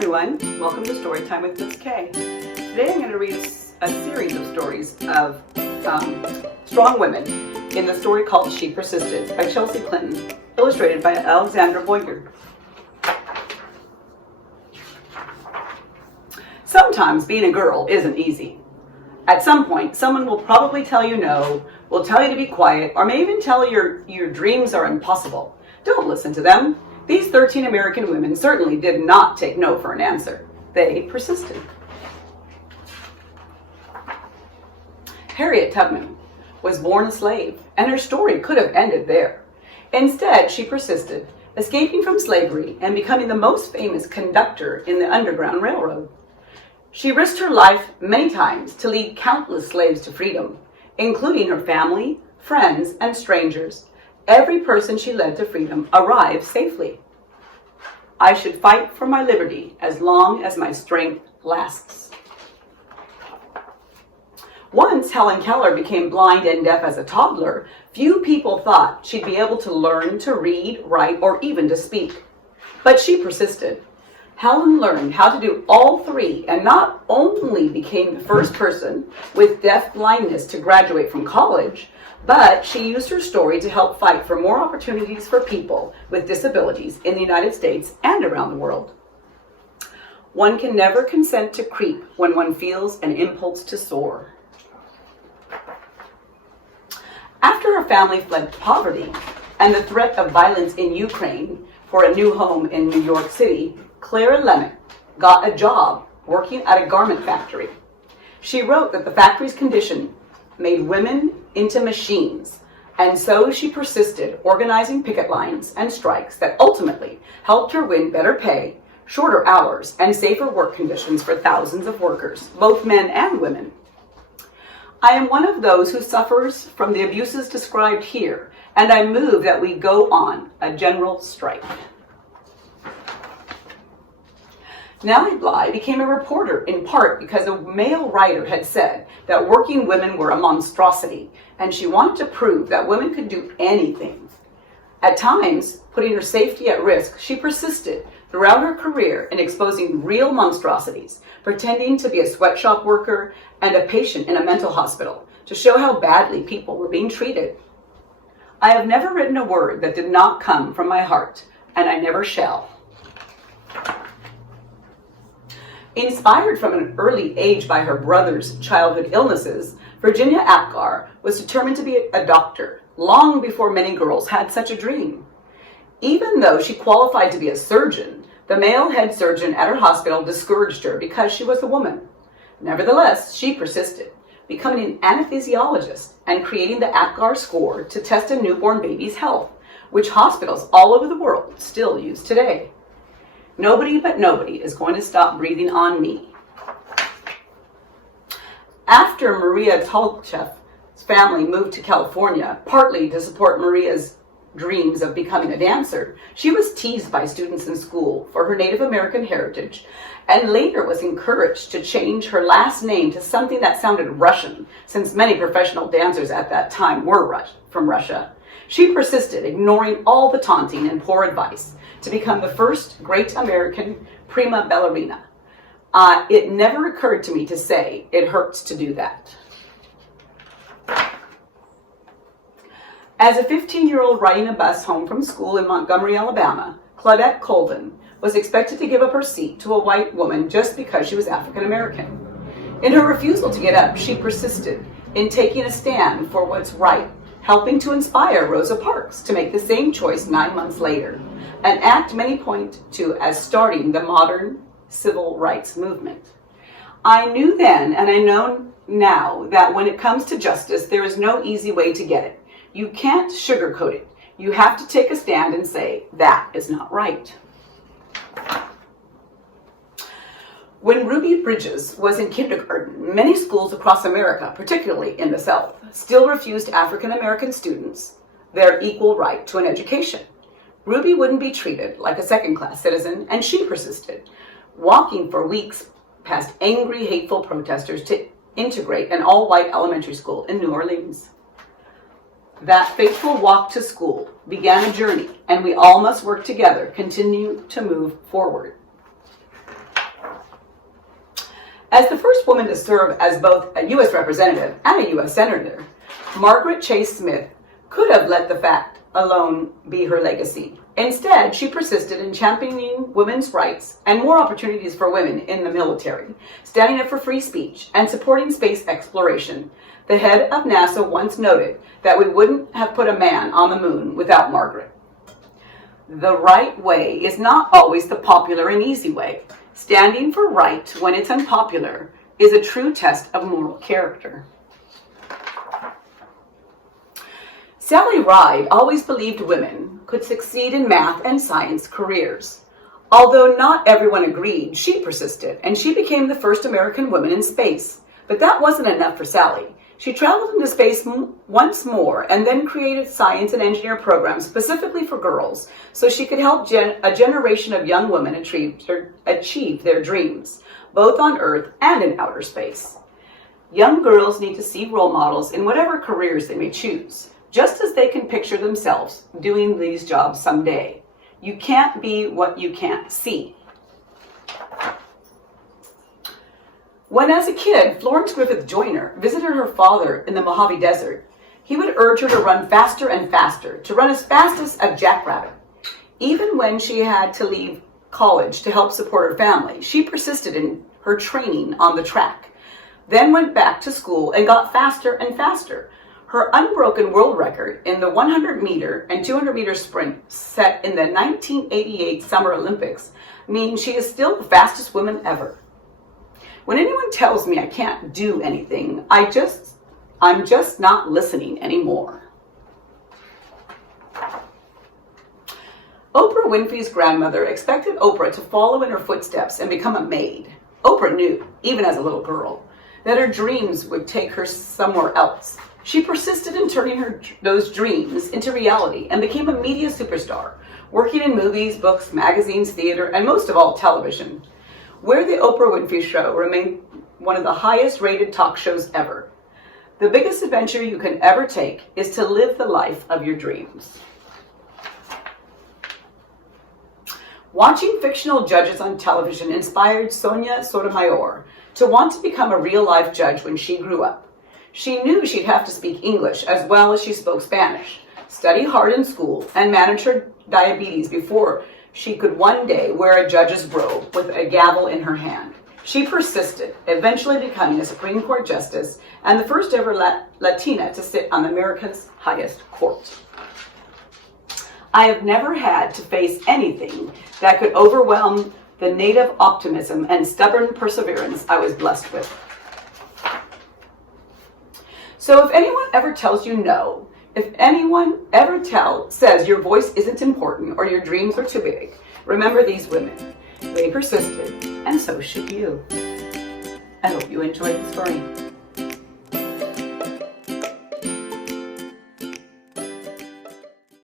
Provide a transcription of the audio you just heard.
everyone, welcome to Storytime with Miss K. Today I'm going to read a series of stories of strong women in the story called She Persisted by Chelea Clinton, illustrated by Alexandra Boyer. Sometimes being a girl isn't easy. At some point, someone will probably tell you no, will tell you to be quiet, or may even tell you your dreams are impossible. Don't listen to them. These 13 American women certainly did not take no for an answer. They persisted. Harriet Tubman was born a slave, and her story could have ended there. Instead, she persisted, escaping from slavery and becoming the most famous conductor in the Underground Railroad. She risked her life many times to lead countless slaves to freedom, including her family, friends, and strangers. Every person she led to freedom arrived safely. I should fight for my liberty as long as my strength lasts. Once Helen Keller became blind and deaf as a toddler, few people thought she'd be able to learn to read, write, or even to speak. But she persisted. Helen learned how to do all three and not only became the first person with deaf blindness to graduate from college, but she used her story to help fight for more opportunities for people with disabilities in the United States and around the world. One can never consent to creep when one feels an impulse to soar. After her family fled poverty and the threat of violence in Ukraine for a new home in New York City, Clara Lemick got a job working at a garment factory. She wrote that the factory's condition made women into machines, and so she persisted, organizing picket lines and strikes that ultimately helped her win better pay, shorter hours, and safer work conditions for thousands of workers, both men and women. I am one of those who suffers from the abuses described here, and I move that we go on a general strike. Nellie Bly became a reporter in part because a male writer had said that working women were a monstrosity, and she wanted to prove that women could do anything. At times, putting her safety at risk, she persisted throughout her career in exposing real monstrosities, pretending to be a sweatshop worker and a patient in a mental hospital to show how badly people were being treated. I have never written a word that did not come from my heart, and I never shall. Inspired from an early age by her brother's childhood illnesses, Virginia Apgar was determined to be a doctor long before many girls had such a dream. Even though she qualified to be a surgeon, the male head surgeon at her hospital discouraged her because she was a woman. Nevertheless, she persisted, becoming an anesthesiologist and creating the Apgar score to test a newborn baby's health, which hospitals all over the world still use today. Nobody but nobody is going to stop breathing on me. After Maria Tolchev's family moved to California, partly to support Maria's dreams of becoming a dancer, she was teased by students in school for her Native American heritage, and later was encouraged to change her last name to something that sounded Russian, since many professional dancers at that time were from Russia. She persisted, ignoring all the taunting and poor advice, to become the first great American prima ballerina. It never occurred to me to say it hurts to do that. As a 15-year-old riding a bus home from school in Montgomery, Alabama, Claudette Colvin was expected to give up her seat to a white woman just because she was African American. In her refusal to get up, she persisted in taking a stand for what's right, helping to inspire Rosa Parks to make the same choice 9 months later, an act many point to as starting the modern civil rights movement. I knew then, and I know now, that when it comes to justice, there is no easy way to get it. You can't sugarcoat it. You have to take a stand and say, that is not right. When Ruby Bridges was in kindergarten, many schools across America, particularly in the South, still refused African American students their equal right to an education. Ruby wouldn't be treated like a second-class citizen, and she persisted, walking for weeks past angry, hateful protesters to integrate an all-white elementary school in New Orleans. That fateful walk to school began a journey, and we all must work together, continue to move forward. As the first woman to serve as both a U.S. representative and a U.S. senator, Margaret Chase Smith could have let the fact alone be her legacy. Instead, she persisted in championing women's rights and more opportunities for women in the military, standing up for free speech and supporting space exploration. The head of NASA once noted that we wouldn't have put a man on the moon without Margaret. The right way is not always the popular and easy way. Standing for right when it's unpopular is a true test of moral character. Sally Ride always believed women could succeed in math and science careers. Although not everyone agreed, she persisted, and she became the first American woman in space. But that wasn't enough for Sally. She traveled into space once more and then created science and engineer programs specifically for girls so she could help a generation of young women achieve their dreams, both on Earth and in outer space. Young girls need to see role models in whatever careers they may choose, just as they can picture themselves doing these jobs someday. You can't be what you can't see. When as a kid, Florence Griffith Joyner visited her father in the Mojave Desert, he would urge her to run faster and faster, to run as fast as a jackrabbit. Even when she had to leave college to help support her family, she persisted in her training on the track, then went back to school and got faster and faster. Her unbroken world record in the 100-meter and 200-meter sprint set in the 1988 Summer Olympics means she is still the fastest woman ever. When anyone tells me I can't do anything, I'm just not listening anymore. Oprah Winfrey's grandmother expected Oprah to follow in her footsteps and become a maid. Oprah knew, even as a little girl, that her dreams would take her somewhere else. She persisted in turning those dreams into reality and became a media superstar, working in movies, books, magazines, theater, and most of all, television, where the Oprah Winfrey Show remained one of the highest rated talk shows ever. The biggest adventure you can ever take is to live the life of your dreams. Watching fictional judges on television inspired Sonia Sotomayor to want to become a real-life judge when she grew up. She knew she'd have to speak English as well as she spoke Spanish, study hard in school, and manage her diabetes before she could one day wear a judge's robe with a gavel in her hand. She persisted, eventually becoming a Supreme Court justice and the first ever Latina to sit on America's highest court. I have never had to face anything that could overwhelm the native optimism and stubborn perseverance I was blessed with. So if anyone ever tells you no, if anyone ever says your voice isn't important or your dreams are too big, remember these women. They persisted, and so should you. I hope you enjoyed the story.